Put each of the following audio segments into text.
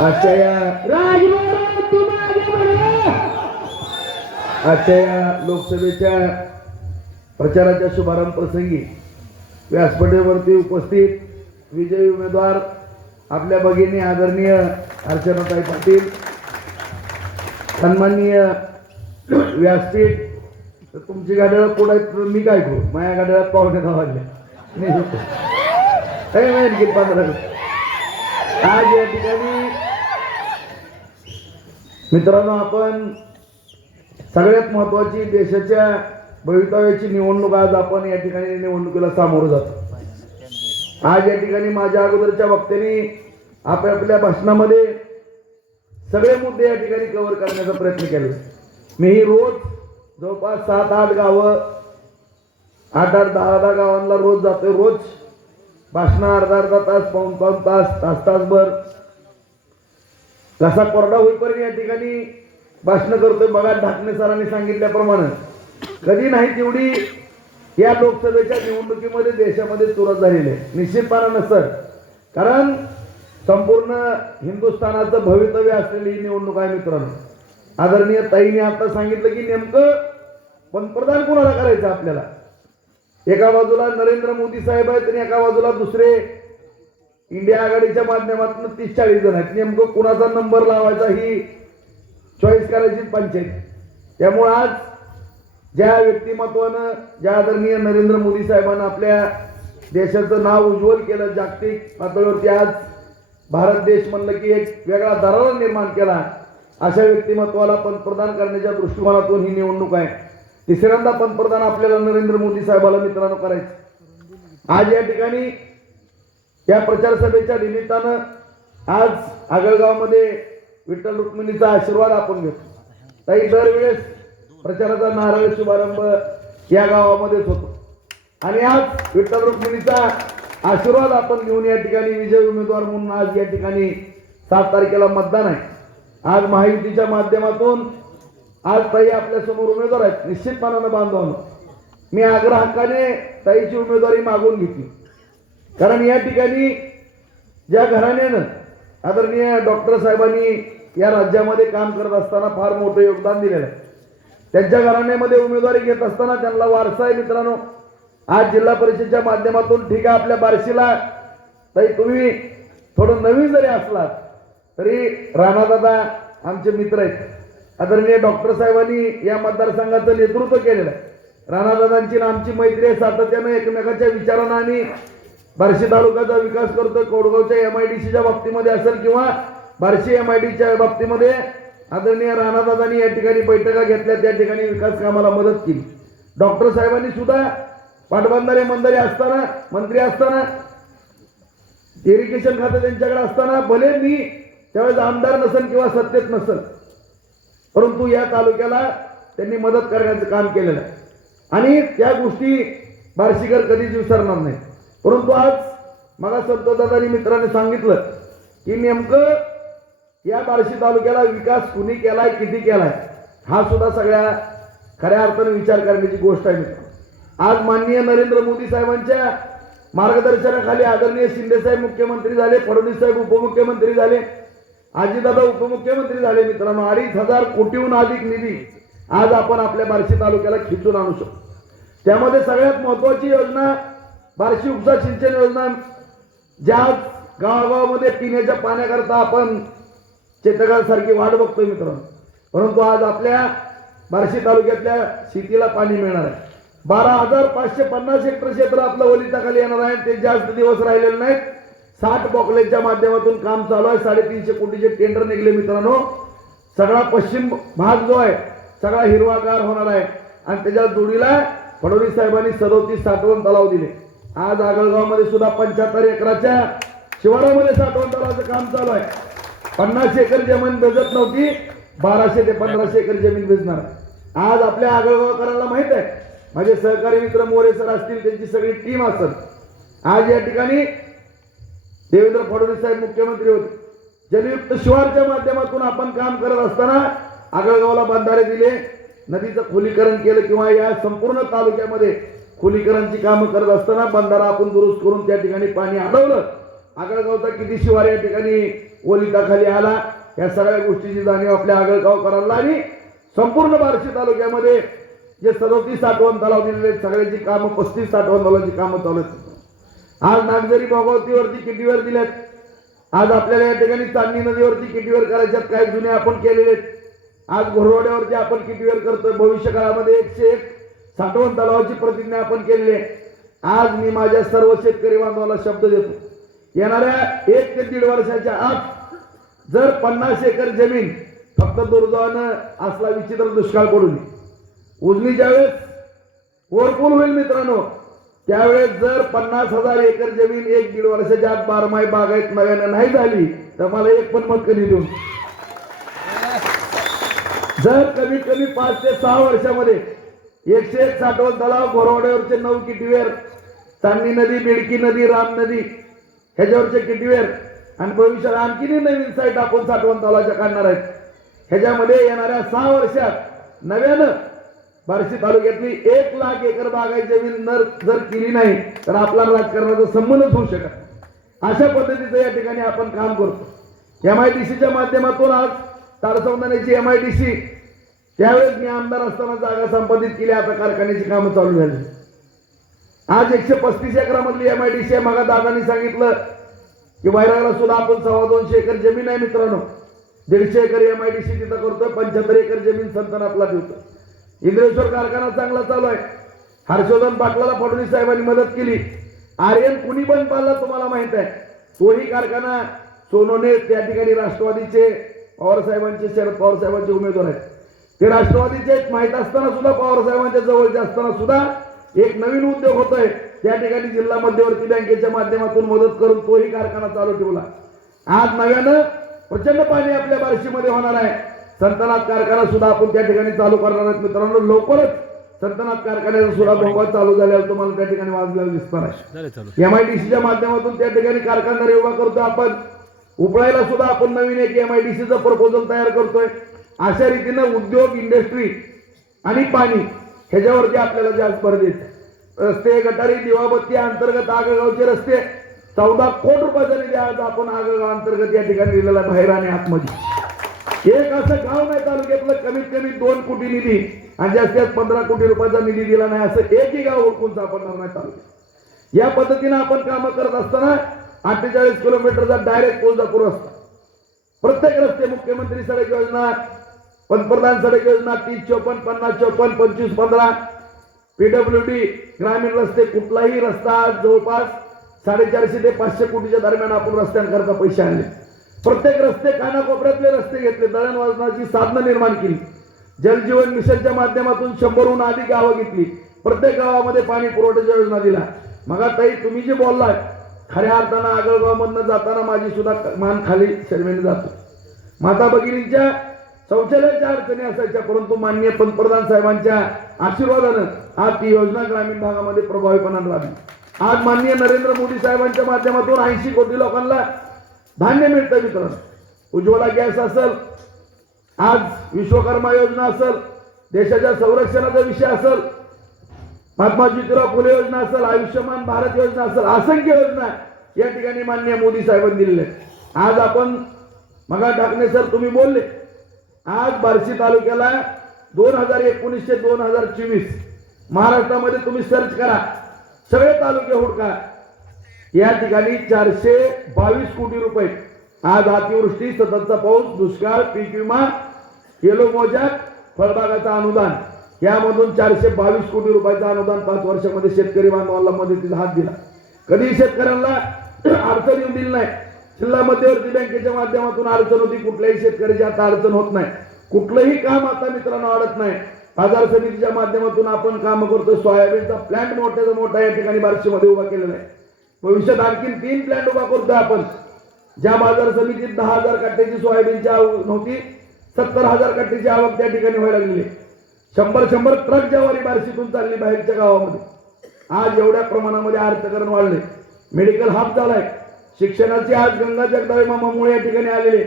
आजच्या या आजच्या या लोकसभेच्या प्रचाराच्या शुभारंभ प्रसंगी व्यासपीठावरती उपस्थित विजयी उमेदवार आपल्या भगिनी आदरणीय अर्चनाताई पाटील सन्माननीय व्यासपीठ. तर तुमची गाड्याला पुढे मी काय करू? माझ्या गाड्याला पाहुणे धावाले पंधरा आज या ठिकाणी मित्रांनो आपण सगळ्यात महत्वाची देशाच्या भवितव्याची निवडणूक आज आपण या ठिकाणी निवडणुकीला सामोरं जातो. आज या ठिकाणी माझ्या अगोदरच्या वक्त्यांनी आपापल्या भाषणामध्ये सगळे मुद्दे या ठिकाणी कव्हर करण्याचा प्रयत्न केला. मीही रोज जवळपास सात आठ गावं आठ आठ दहा दहा गावांना रोज जातोय. रोज भाषणं अर्धा अर्धा तास पाऊन पाऊन तास तास तासभर कसा कोरडा होईपर्यंत या ठिकाणी भाषण करतोय बघा ढाकणे सरांनी सांगितल्याप्रमाणे. कधी नाही तेवढी या लोकसभेच्या निवडणुकीमध्ये देशामध्ये चुरत झालेली आहे. निश्चितपणे नसत कारण संपूर्ण हिंदुस्थानाचं भवितव्य असलेली ही निवडणूक आहे मित्रांनो. आदरणीय ताईने आता सांगितलं की नेमकं पंतप्रधान कोणाला करायचं आपल्याला? एका बाजूला नरेंद्र मोदी साहेब आहेत आणि एका बाजूला दुसरे इंडिया आघाडीच्या माध्यमातून तीस चाळीस जण आहेत. नेमकं कुणाचा नंबर लावायचा ही चॉईस करायची पंचायत. त्यामुळं आज ज्या व्यक्तिमत्वानं ज्या आदरणीय नरेंद्र मोदी साहेबांना आपल्या देशाचं नाव उज्ज्वल केलं जागतिक पातळीवरती आज भारत देश म्हणलं की एक वेगळा दरारा निर्माण केला अशा व्यक्तिमत्वाला पंतप्रधान करण्याच्या दृष्टिकोनातून ही निवडणूक आहे. तिसऱ्यांदा पंतप्रधान आपल्याला नरेंद्र मोदी साहेबाला मित्रांनो करायचं. आज या ठिकाणी या प्रचार सभेच्या निमित्तानं आज आगळगावमध्ये विठ्ठल रुक्मिणीचा आशीर्वाद आपण घेतो. ताई दरवेळेस प्रचाराचा नारळ शुभारंभ या गावामध्येच होतो. आणि आज विठ्ठल रुक्मिणीचा आशीर्वाद आपण घेऊन या ठिकाणी विजय उमेदवार म्हणून आज या ठिकाणी सात तारखेला मतदान आहे. आज महायुतीच्या माध्यमातून आज ताई आपल्यासमोर उमेदवार आहेत. निश्चितपणानं बांधवानं. मी आग्रह ताईची उमेदवारी मागून घेतली. कारण या ठिकाणी ज्या घराण्यानं आदरणीय डॉक्टर साहेबांनी या राज्यामध्ये काम करत असताना फार मोठं योगदान दिलेलं आहे. त्यांच्या घराण्यामध्ये उमेदवारी घेत असताना त्यांना वारसा आहे मित्रांनो. आज जिल्हा परिषदेच्या माध्यमातून ठीक आहे आपल्या बारशीला. तरी तुम्ही थोडं नवीन जरी असलात तरी राणादादा आमचे मित्र आहेत. आदरणीय डॉक्टर साहेबांनी या मतदारसंघाचं नेतृत्व केलेलं आहे. राणादादांची आमची मैत्री आहे सातत्यानं एकमेकाच्या विचारानं आणि बार्शी तालुक्याचा विकास करतोय कोडगावच्या एम आय डी सीच्या बाबतीमध्ये असेल किंवा बार्शी एम आय डीच्या बाबतीमध्ये आदरणीय राणादादांनी या ठिकाणी बैठका घेतल्या त्या ठिकाणी विकास कामाला मदत केली. डॉक्टर साहेबांनी सुद्धा पाटबंधारे मंदारे असताना मंत्री असताना इरिगेशन खातं त्यांच्याकडे असताना भले मी त्यावेळेस आमदार नसेल किंवा सत्तेत नसेल परंतु या तालुक्याला त्यांनी मदत करण्याचं काम केलेलं आहे. आणि त्या गोष्टी बार्शीकर कधीच विसरणार नाही परंतु आज मला संतदादानी मित्राने सांगितलं की नेमकं या बार्शी तालुक्याला विकास कुणी केलाय किती केलाय हा सुद्धा सगळ्या खऱ्या अर्थाने विचार करण्याची गोष्ट आहे मित्र आज माननीय नरेंद्र मोदी साहेबांच्या मार्गदर्शनाखाली आदरणीय शिंदे साहेब मुख्यमंत्री झाले फडणवीस साहेब उपमुख्यमंत्री झाले आजीदादा उपमुख्यमंत्री झाले मित्रांनो. अडीच हजार कोटीहून अधिक निधी आज आपण आपल्या बार्शी तालुक्याला खिचून आणू शकतो. त्यामध्ये सगळ्यात महत्वाची योजना बार्शी उपसा सिंचन योजना ज्या गावागावामध्ये पिण्याच्या पाण्याकरता आपण चेतकासारखी वाट बघतोय मित्रांनो. परंतु आज आपल्या बार्शी तालुक्यातल्या शेतीला पाणी मिळणार आहे. बारा हजार पाचशे पन्नास हेक्टर क्षेत्र आपलं वलिताखाली येणार आहे. ते जास्त दिवस राहिलेले नाहीत. साठ बॉकलेजच्या माध्यमातून काम चालू आहे. साडेतीनशे कोटीचे टेंडर निघले मित्रांनो. सगळा पश्चिम भाग जो आहे सगळा हिरवागार होणार आहे. आणि त्याच्या जोडीला फडणवीस साहेबांनी सदोतीस साठवण तलाव दिले. आज आगळगावमध्ये सुद्धा पंच्याहत्तर एकराच्या शिवारामध्ये साठवण तलावाचं काम चालू आहे. पन्नास एकर जमीन भेजत नव्हती बाराशे ते पंधराशे एकर जमीन भेजणार. आज आपल्या आगळगावकरांना माहीत आहे माझे सहकारी मित्र मोरे सर असतील त्यांची सगळी टीम असत आज या ठिकाणी देवेंद्र फडणवीस साहेब मुख्यमंत्री होते. जलयुक्त शिवारच्या माध्यमातून आपण काम करत असताना आगळगावला बंधारे दिले नदीचं खोलीकरण केलं किंवा या संपूर्ण तालुक्यामध्ये खोलीकरणची कामं करत असताना बंधारा आपण दुरुस्त करून त्या ठिकाणी पाणी अडवलं आगळगावचा किती शिवार या ठिकाणी ओलिताखाली आला. या सगळ्या गोष्टीची जाणीव आपल्या आगळगावकरांना आणि संपूर्ण बार्शी तालुक्यामध्ये जे सदोतीस साठवण तलाव दिलेले आहेत, सगळ्याची कामं पस्तीस साठवण तलावाची कामं चालू आहेत. आज नागझरी भोगावतीवरती किटीवर दिल्यात. आज आपल्याला या ठिकाणी चांदणी नदीवरती किटीवर करायच्यात काही जुने आपण केलेले आहेत. आज घोरवाड्यावरती आपण किटीवर करतोय. भविष्य काळामध्ये एकशे एक साठवण तलावाची प्रतिज्ञा आपण केलेली आहे. आज मी माझ्या सर्व शेतकरी बांधवाला शब्द देतो. येणाऱ्या एक ते दीड वर्षाच्या आत जर पन्नास एकर जमीन फक्त दुर्दैवानं असला विचित्र दुष्काळ पडू नये. ज्यावेळेस वेळेस ओरपूल होईल मित्रांनो त्यावेळेस जर पन्नास हजार एकर जमीन एक दीड वर्षाच्या आत बारमाही बागायत नव्यानं नाही झाली तर मला एक पण मत कधी देऊन जर कमीत कमी पाच ते सहा वर्षामध्ये एकशे एक साठवण तलाव घोरवाड्यावरचे नऊ किटीवेर चांदणी नदी बिडकी नदी राम नदी ह्याच्यावरचे किटीवेर. आणि भविष्यात आणखीनही नवीन साईट आपण साठवण तलावाच्या काढणार आहेत. ह्याच्यामध्ये येणाऱ्या सहा वर्षात नव्यानं बार्शी तालुक्यातली एक लाख एकर बागाई जमीन नर जर केली नाही तर आपला राजकारणाचा संबंधच होऊ शकत अशा पद्धतीचं या ठिकाणी आपण काम करतो. एम आय डी सीच्या माध्यमातून आज तारसंधानाची एम आय डी सी त्यावेळेस मी आमदार असताना जागा संपादित केली आता कारखान्याची कामं चालू झाली. आज एकशे पस्तीस एकरामधली एम आय डी सी मगा दादानी सांगितलं की वैरागला सुद्धा आपण सव्वा दोनशे एकर जमीन आहे मित्रांनो. दीडशे एकर एम आय डी सी तिथं करतोय पंच्याहत्तर एकर जमीन संतनातला ठेवतो इंद्रेश्वर कारखाना चांगला चालू आहे. हर्षवर्धन पाटलाला फडणवीस साहेबांनी मदत केली. आर्यन कुणी पण पाळला तुम्हाला माहीत आहे. तोही कारखाना सोनोने त्या ठिकाणी राष्ट्रवादीचे पवार साहेबांचे शरद पवार साहेबांचे उमेदवार आहेत. ते राष्ट्रवादीचे माहीत असताना सुद्धा पवार साहेबांच्या जवळचे असताना सुद्धा एक नवीन उद्योग होतोय. त्या ठिकाणी जिल्हा मध्यवर्ती बँकेच्या माध्यमातून मदत करून तोही कारखाना चालू ठेवला. आज नव्यानं प्रचंड पाणी आपल्या बार्शीमध्ये होणार आहे. संतनाथ कारखाना सुद्धा आपण त्या ठिकाणी चालू करणार आहेत. मित्रांनो लवकरच संतनाथ कारखान्याचा सुद्धा भोंगा चालू झाल्यावर तुम्हाला त्या ठिकाणी वाजलेला दिसणार आहे. झाले चालू एम आय डी सीच्या माध्यमातून त्या ठिकाणी कारखानदार उभा करतो आपण. उपळायला सुद्धा आपण नवीन एक एम आय डी सीचं प्रपोजल तयार करतोय. अशा रीतीनं उद्योग इंडस्ट्री आणि पाणी ह्याच्यावरती आपल्याला ज्या स्पर्धेत रस्ते गटारी दिवाबत्ती अंतर्गत आगगावचे रस्ते चौदा कोटी रुपयाचा निधी आज आपण आगगाव अंतर्गत या ठिकाणी दिलेला बाहेर आणि आतमध्ये. एक असं गाव नाही तालुक्यातलं कमीत कमी दोन कोटी निधी आणि जास्तीत जास्त पंधरा कोटी रुपयाचा निधी दिला नाही असं एकही गाव ओळखून सापडणार नाही तालुक्यात. या पद्धतीनं आपण कामं करत असताना अठ्ठेचाळीस किलोमीटरचा डायरेक्ट कोल्हापूर रस्ता. प्रत्येक रस्ते मुख्यमंत्री सडक योजना पंतप्रधान सडक योजना तीस चौपन्न पन्नास चौपन्न पंचवीस पंधरा. पीडब्ल्यू डी ग्रामीण रस्ते कुठलाही रस्ता आज जवळपास साडेचारशे ते पाचशे कोटीच्या दरम्यान आपण रस्त्यांकरता पैसे आणले. प्रत्येक रस्ते कानाकोपऱ्यातले रस्ते घेतले. दळणवळणाची साधनं निर्माण केली. जलजीवन मिशनच्या माध्यमातून शंभरहून अधिक गावं घेतली. प्रत्येक गावामध्ये पाणी पुरवठ्याच्या योजना दिला मग ताई तुम्ही जे बोललाय खऱ्या अर्थानं आगळगावमधनं जाताना माझी सुद्धा मान खाली शर्मेने जातो. माता भगिनींच्या शौचालयाच्या अडचणी असायच्या परंतु माननीय पंतप्रधान साहेबांच्या आशीर्वादानं आज ती योजना ग्रामीण भागामध्ये प्रभावीपणाने लागली आज माननीय नरेंद्र मोदी साहेबांच्या माध्यमातून ऐंशी कोटी लोकांना धान्य मिळतं मित्रांनो उज्ज्वला गॅस असेल आज विश्वकर्मा योजना असेल देशाच्या संरक्षणाचा विषय असेल महात्मा ज्योतिराव फुले योजना असेल आयुष्यमान भारत योजना असेल असंख्य योजना या ठिकाणी माननीय मोदी साहेबांनी दिलेल्या आज आपण मगा ढाकणे सर तुम्ही बोलले. आज बार्शी तालुक्याला दोन हजार एकोणीसशे दोन हजार चोवीस महाराष्ट्रामध्ये तुम्ही सर्च करा. सगळे तालुके हुडका. या ठिकाणी चारशे बावीस कोटी रुपये. आज अतिवृष्टी सततचा पाऊस दुष्काळ पीक विमा येलो मोजाक फळबागाचं अनुदान. यामधून चारशे बावीस कोटी रुपयाचं अनुदान पाच वर्षामध्ये शेतकरी बांधवांना मदतीचा हात दिला. कधी शेतकऱ्यांना अडचण येऊन दिली नाही. जिल्हा मध्यवर्ती बँकेच्या माध्यमातून अडचण होती. कुठल्याही शेतकऱ्याची आता अडचण होत नाही. कुठलंही काम आता मित्रांनो अडत नाही. बाजार समितीच्या माध्यमातून आपण काम करतो सोयाबीनचा प्लॅन्ट मोठ्याचा मोठा या ठिकाणी बार्शीमध्ये उभा केलेला आहे. भविष्यात आणखी तीन प्लॅन्ट उभा करतोय आपण. ज्या बाजार समितीत दहा हजार काट्याची सोयाबीनची आवक नव्हती सत्तर हजार काट्याची आवक त्या ठिकाणी व्हायला लागली शंभर शंभर ट्रक ज्यावारी बार्शीतून चालली बाहेरच्या गावामध्ये. आज एवढ्या प्रमाणामध्ये अर्थकरण वाढले. मेडिकल हब झालाय. शिक्षणाची आज गंगा जगदाळे मामामुळे या ठिकाणी आलेले.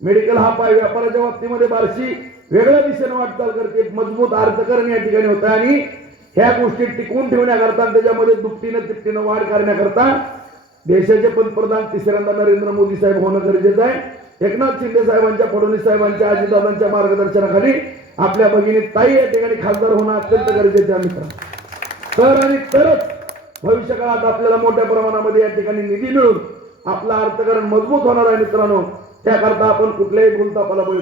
मेडिकल हा पाय व्यापाराच्या बाबतीमध्ये बार्शी वेगळ्या दिशेने वाटचाल करते. मजबूत अर्थकरण या ठिकाणी होतं आणि ह्या गोष्टी टिकवून ठेवण्याकरता आणि त्याच्यामध्ये दुपटीनं तिपटीनं वाढ करण्याकरता देशाचे पंतप्रधान तिसऱ्यांदा नरेंद्र मोदी साहेब होणं गरजेचं आहे. एकनाथ शिंदे साहेबांच्या फडणवीस साहेबांच्या अजितदादांच्या मार्गदर्शनाखाली आपल्या भगिनी ताई या ठिकाणी खासदार होणं अत्यंत गरजेचं आहे मित्र तर आणि तरच भविष्य काळात आपल्याला मोठ्या प्रमाणामध्ये या ठिकाणी निधी मिळून आपलं अर्थकारण मजबूत होणार आहे मित्रांनो. त्याकरता आपण कुठल्याही भूलतापाला बळी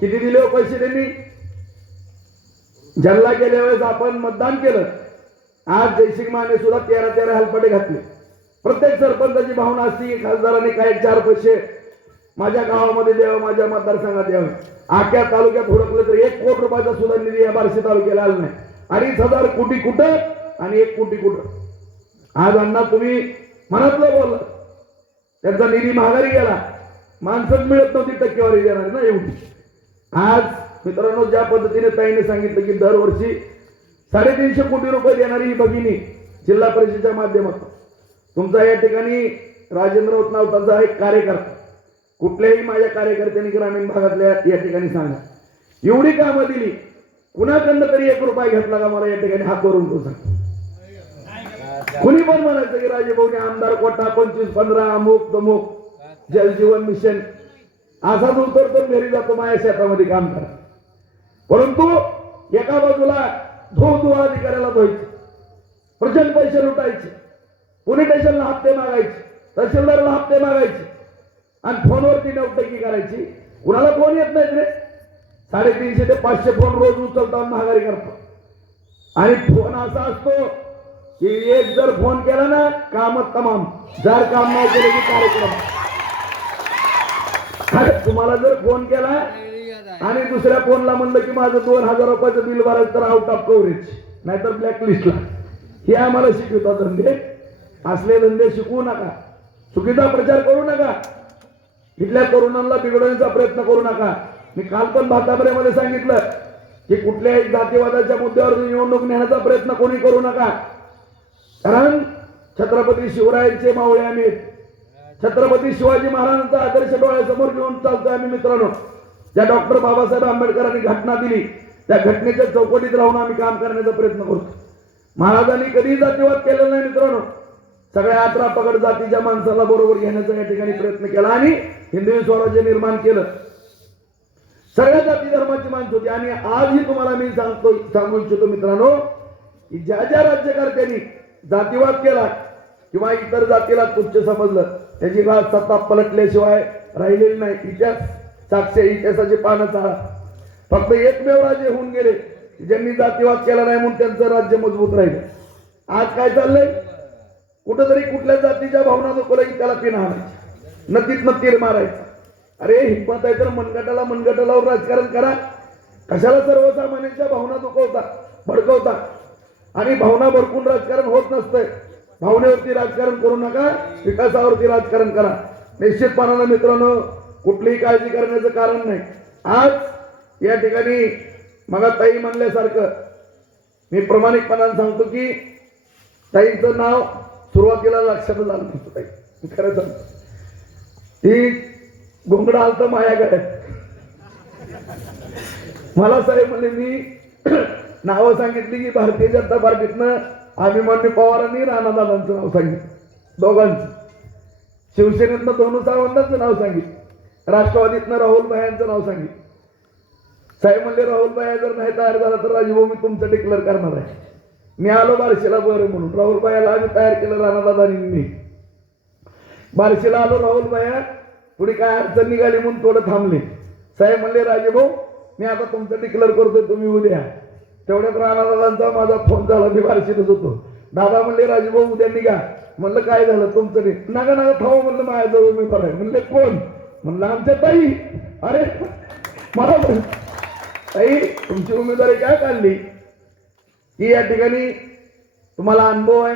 किती दिले हो पैसे त्यांनी? जल्ला गेल्या वेळेस आपण मतदान केलं आज जयसिंग माने सुद्धा तेरा तेरा हलपटे घातले. प्रत्येक सरपंचाची भावना असती खासदाराने खासदारांनी काही चार पैसे माझ्या गावामध्ये द्यावं माझ्या मतदारसंघात द्यावं आख्या तालुक्यात हुडकलं तर एक कोटी रुपयाचा सुद्धा निधी या बार्शी तालुक्याला आला नाही. अडीच हजार कोटी कुठं आणि एक कोटी कुठं? आज अण्णा तुम्ही मनातलं बोलला त्यांचा निधी महागारी गेला. माणसंच मिळत नव्हती टक्केवारी देणार ना एवढी. आज मित्रांनो ज्या पद्धतीने ताईने सांगितलं की दरवर्षी साडेतीनशे कोटी रुपये देणारी ही भगिनी जिल्हा परिषदेच्या माध्यमातून. तुमचा या ठिकाणी राजेंद्र नावताचा एक कार्यकर्ता. कुठल्याही माझ्या कार्यकर्त्यांनी ग्रामीण भागातल्या या ठिकाणी सांगा. एवढी कामं दिली. कुणाकडनं तरी एक रुपया घेतला का मला या ठिकाणी? हात करून तो सांग. कुणी पण म्हणायचं की राजेभाऊने आमदार कोटा पंचवीस पंधरा अमुक तमुक. जलजीवन मिशन. असाच उतरतो घरी जातो माझ्या शेतामध्ये काम करा. परंतु एका बाजूला धो धुवा अधिकाऱ्याला धुवायचे. प्रचंड पैसे लुटायचे. पोलीस स्टेशनला हप्ते मागायचे. तहसीलदारला हप्ते मागायचे. आणि फोनवरती नवटकी करायची. कुणाला फोन येत नाहीत रे? साडेतीनशे ते पाचशे फोन रोज उचलतात महागारी करतो. आणि फोन असा असतो की एक जर फोन केला ना कामच तमाम. जर काम नाही केलं की कार्यक्रम. तुम्हाला जर फोन केला आणि दुसऱ्या फोनला म्हणलं की माझं दोन हजार रुपयाचं बिल भरायचं तर आउट ऑफ कव्हरेज नाहीतर ब्लॅकलिस्टला हे आम्हाला शिकवतात धंदे. असले धंदे शिकवू नका. चुकीचा प्रचार करू नका. इथल्या तरुणांना बिघडवण्याचा प्रयत्न करू नका. मी काल पण भाताबऱ्यामध्ये सांगितलं की कुठल्याही जातीवादाच्या मुद्द्यावर निवडणूक नेण्याचा प्रयत्न कोणी करू नका. कारण छत्रपती शिवरायांचे मावळे आम्ही छत्रपती शिवाजी महाराजांचा आदर्श डोळ्यासमोर घेऊन चालतोय आम्ही मित्रांनो. ज्या डॉक्टर बाबासाहेब आंबेडकरांनी घटना दिली त्या घटनेच्या चौकटीत राहून आम्ही काम करण्याचा प्रयत्न करतो. महाराजांनी कधीही जातीवाद केलेला नाही मित्रांनो. सगळ्या अठरा पगड जातीच्या माणसाला बरोबर घेण्याचा या ठिकाणी प्रयत्न केला आणि हिंदवी स्वराज्य निर्माण केलं. सगळ्या जाती धर्माची माणसं होती. आणि आजही तुम्हाला मी सांगतो सांगू इच्छितो मित्रांनो की ज्या ज्या राज्यकर्त्यांनी जातीवाद केला किंवा इतर जातीला तुच्छ समजलं त्याची घात सत्ता पलटल्याशिवाय राहिलेली नाही. इतिहास साक्ष इतिहासाची पानं चाळा. फक्त एकमेव राजे होऊन गेले ज्यांनी जातीवाद केला नाही म्हणून त्यांचं राज्य मजबूत राहिलं. आज काय चाललंय? कुठंतरी कुठल्या जातीच्या भावना नको की त्याला पिन आणायची नतीत न तीर मारायचा. अरे हिंमत आहे तर मनगटाला मनगटाला राजकारण करा. कशाला सर्वसामान्यांच्या भावना दुखवता भडकवता? आणि भावना भडकून राजकारण होत नसतंय. भावनेवरती राजकारण करू नका विकासावरती राजकारण करा. निश्चितपणानं मित्रांनो कुठलीही काळजी करण्याचं कारण नाही. आज या ठिकाणी मला ताई म्हणल्यासारखं मी प्रामाणिकपणानं सांगतो की ताईंचं नाव सुरुवातीला लक्षात झालं नव्हतं ताई. खरं सांगतो. ती घोंगडा आलतं माझ्याकडे मला साहेब म्हणले मी नावं सांगितली की भारतीय जनता पार्टीतनं अभिमन्यू पवारांनी राणादादांचं नाव सांगितलं. दोघांचं. शिवसेनेतनं दोनू सावंतांचं नाव सांगितलं. राष्ट्रवादीतनं राहुल भायांचं नाव सांगितलं. साहेब म्हणले राहुल भाया जर नाही तयार झाला तर राजीभाऊ मी तुमचं डिक्लेअर करणार आहे. मी आलो बारशीला बरं म्हणून. राहुल भायाला आम्ही तयार केलं राणादादानी मी. बारशीला आलो राहुल भाया पुढे काय अडचण निघाली म्हणून थोडं थांबले. साहेब म्हणले राजेभाऊ मी आता तुमचं डिक्लेअर करतोय तुम्ही उद्या तेवढ्यात राणादादांचा माझा फोन झाला मी बारशीतच होतो. दादा म्हणले राजेभाऊ उद्या निघा. म्हणलं काय झालं तुमचं नाही नागा नागा थांबा म्हणलं माझ्याजवळ मी बरं आहे म्हणले कोण? म्हणलं आमच्या ताई. अरे मला ताई तुमची उमेदवारी काय काढली? की या ठिकाणी तुम्हाला अनुभव आहे.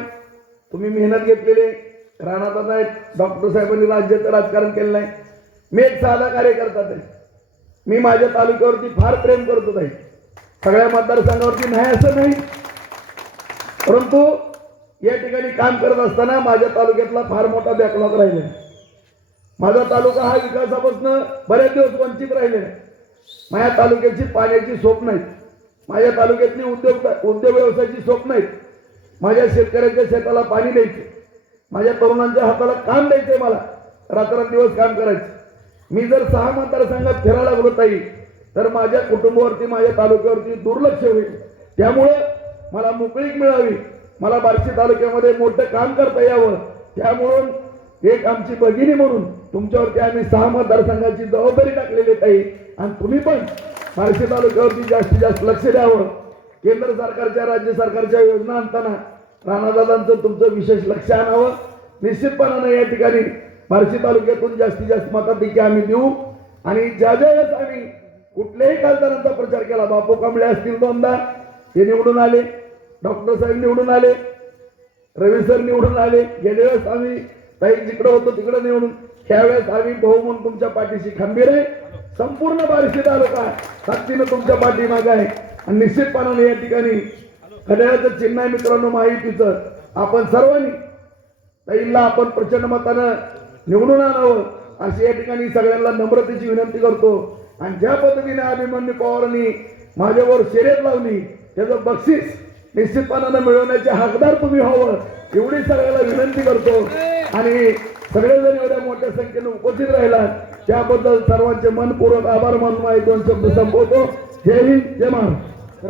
तुम्ही मेहनत घेतलेले आहे. राणादादा आहेत. डॉक्टर साहेबांनी राज्याचं राजकारण केलं नाही मी एक साधा कार्यकर्ता आहे. मी माझ्या तालुक्यावरती फार प्रेम करतो ताई. सगळ्या मतदारसंघावरती नाही असं नाही. परंतु या ठिकाणी काम करत असताना माझ्या तालुक्यातला फार मोठा बॅकलॉग राहिला आहे. माझा तालुका हा विकासापासून बऱ्याच दिवस वंचित राहिले माझ्या तालुक्याची पाण्याची सोप नाही माझ्या तालुक्यातली उद्योग उद्योग व्यवसायाची सोप नाही माझ्या शेतकऱ्यांच्या शेताला पाणी द्यायचे. माझ्या तरुणांच्या हाताला काम द्यायचंय मला. रात्रंदिवस काम करायचं. मी जर सहा मतदारसंघात फिरायला बोलत ताई तर माझ्या कुटुंबावरती माझ्या तालुक्यावरती दुर्लक्ष होईल. त्यामुळं मला मोकळीक मिळावी. मला बार्शी तालुक्यामध्ये मोठं काम करता यावं. त्यामुळून एक आमची भगिनी म्हणून तुमच्यावरती आम्ही सहा मतदारसंघाची जबाबदारी टाकलेली ताई आणि तुम्ही पण बार्शी तालुक्यावरती जास्तीत जास्त लक्ष द्यावं. केंद्र सरकारच्या राज्य सरकारच्या योजना आणताना राणादादांचं तुमचं विशेष लक्ष आणावं. निश्चितपणानं या ठिकाणी बार्शी तालुक्यातून जास्तीत जास्त मताधिक्य आम्ही देऊ. आणि ज्या ज्या वेळेस आम्ही कुठल्याही खासदारांचा प्रचार केला बापू कांबळे असतील दोनदा. ते निवडून आले. डॉक्टर साहेब निवडून आले. रवी सर निवडून आले. गेल्या वेळेस आम्ही ताई जिकडं होतो तिकडे निवडून. त्यावेळेस आम्ही भाऊ म्हणून तुमच्या पाठीशी खंबीर आहे. संपूर्ण बार्शी तालुका ताकदीनं तुमच्या पाठीमाग आहे. आणि निश्चितपणाने या ठिकाणी घड्याळाचं चिन्ह आहे मित्रांनो माहितीचं. आपण सर्वांनी ताईला आपण प्रचंड मतानं निवडून आणावं. अशी या ठिकाणी सगळ्यांना नम्रतेची विनंती करतो. आणि ज्या पद्धतीने अभिमन्यू पवारांनी माझ्यावर शर्यत लावली त्याचं बक्षीस निश्चितपणानं मिळवण्याचे हकदार तुम्ही व्हावं एवढी सगळ्याला विनंती करतो. आणि सगळेजण एवढ्या मोठ्या संख्येने उपस्थित राहिला त्याबद्दल सर्वांचे मनपूर्वक आभार मानून दोन शब्द संपवतो. जय हिंद जय महाराष्ट्र.